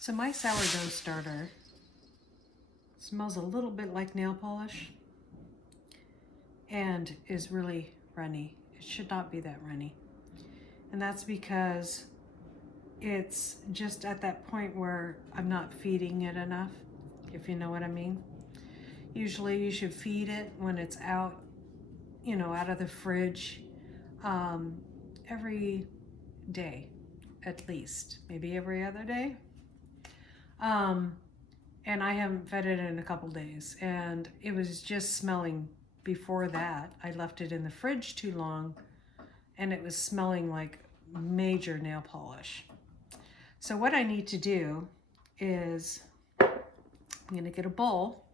So my sourdough starter smells a little bit like nail polish and is really runny. It should not be that runny. And that's because it's just at that point where I'm not feeding it enough, if you know what I mean. Usually you should feed it when it's out, you know, out of the fridge every day at least, maybe every other day. And I haven't fed it in a couple days, and it was just smelling before that. I left it in the fridge too long and it was smelling like major nail polish. So what I need to do is I'm gonna get a bowl.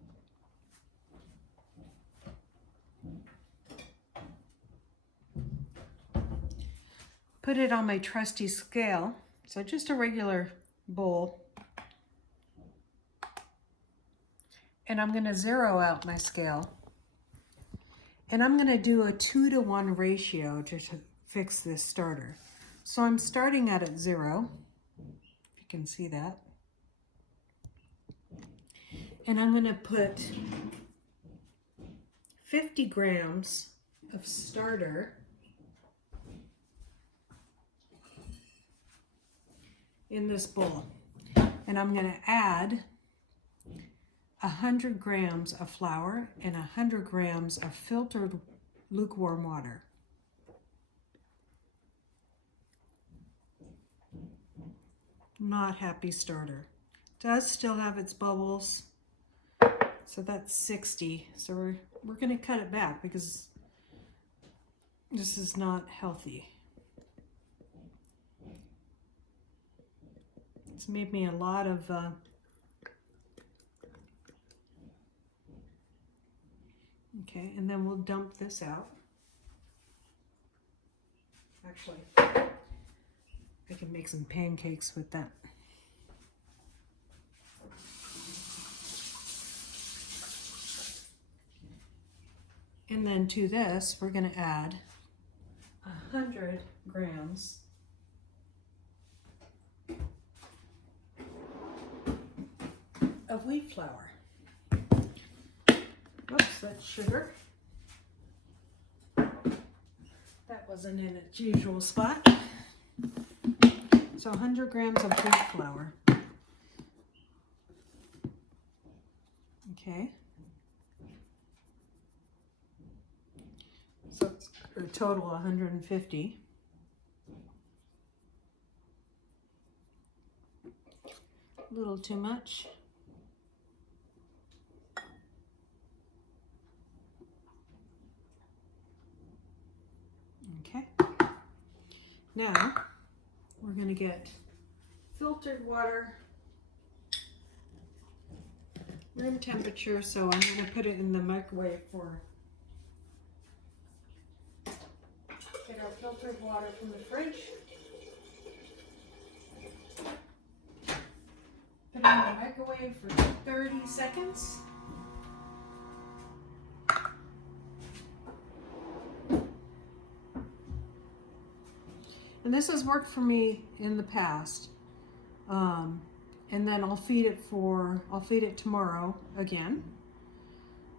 Put it on my trusty scale. So just a regular bowl. And I'm gonna zero out my scale. And I'm gonna do a 2-to-1 ratio to fix this starter. So I'm starting out at 0, if you can see that. And I'm gonna put 50 grams of starter in this bowl. And I'm gonna add 100 grams of flour and 100 grams of filtered lukewarm water. Not happy starter. Does still have its bubbles. So that's 60. So we're going to cut it back because this is not healthy. It's made me a lot of okay, and then we'll dump this out. Actually, I can make some pancakes with that. And then to this, we're going to add 100 grams of wheat flour. Oops, that's sugar. That wasn't in its usual spot. So 100 grams of wheat flour. Okay. So it's a total 150. A little too much. Okay. Now we're going to get filtered water, room temperature, so I'm going to put it in the microwave for get our filtered water from the fridge. Put it in the microwave for 30 seconds. And this has worked for me in the past. And then I'll feed it tomorrow again,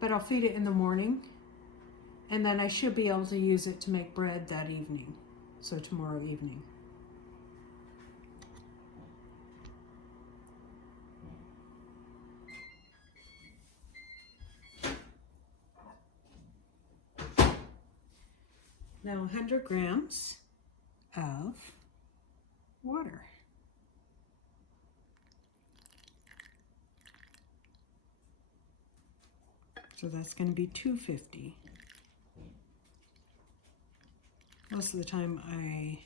but I'll feed it in the morning. And then I should be able to use it to make bread that evening. So tomorrow evening. Now 100 grams of water. So that's going to be 250. Most of the time I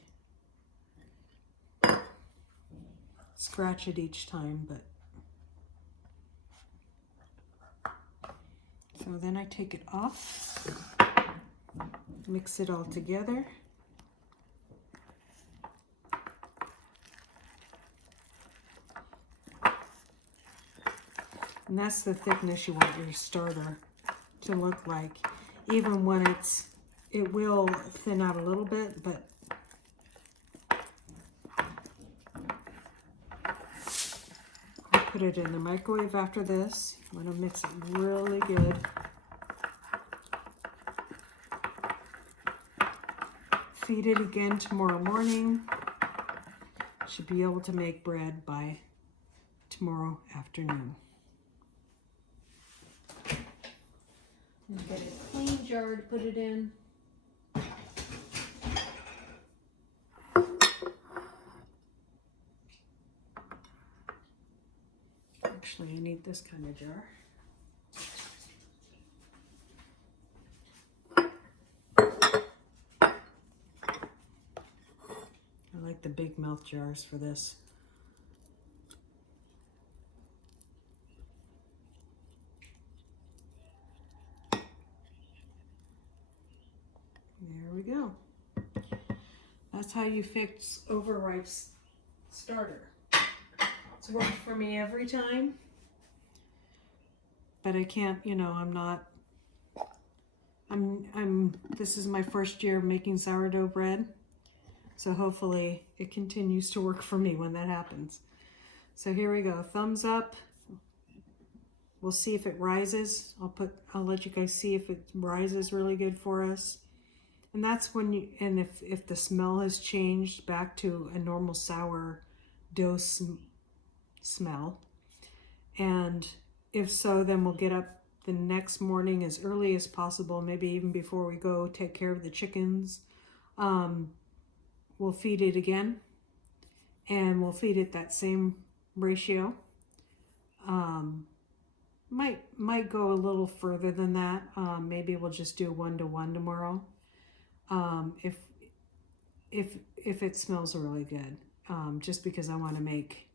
scratch it each time, but so then I take it off, mix it all together. And that's the thickness you want your starter to look like. Even when it will thin out a little bit, but Put it in the microwave after this. I'm going to mix it really good. Feed it again tomorrow morning. Should be able to make bread by tomorrow afternoon. Get a clean jar to put it in. Actually, I need this kind of jar. I like the big mouth jars for this. There we go. That's how you fix overripe starter. It's worked for me every time, but I can't, you know, this is my first year making sourdough bread, so hopefully it continues to work for me when that happens. So here we go, thumbs up. We'll see if it rises. I'll let you guys see if it rises really good for us. And that's when you, and if the smell has changed back to a normal sourdough smell. And if so, then we'll get up the next morning as early as possible, maybe even before we go take care of the chickens. We'll feed it again, and we'll feed it that same ratio. Might go a little further than that. Maybe we'll just do 1-to-1 tomorrow. If it smells really good, just because I want to make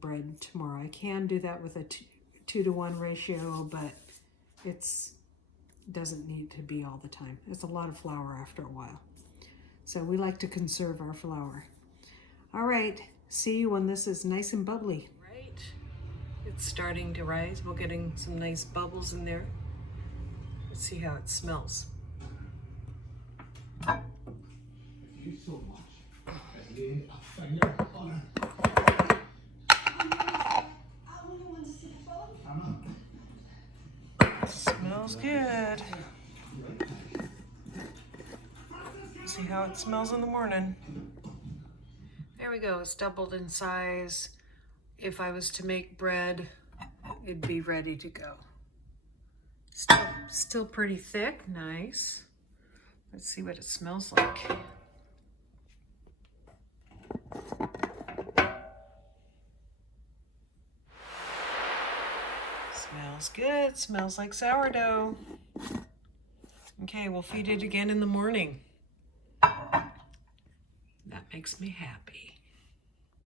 bread tomorrow. I can do that with a 2-to-1 ratio, but doesn't need to be all the time. It's a lot of flour after a while. So we like to conserve our flour. All right, see you when this is nice and bubbly. Right, it's starting to rise. We're getting some nice bubbles in there. Let's see how it smells. So much. Smells good. See how it smells in the morning. There we go, it's doubled in size. If I was to make bread, it'd be ready to go. Still pretty thick, nice. Let's see what it smells like. Smells good, smells like sourdough. Okay, we'll feed it again in the morning. That makes me happy.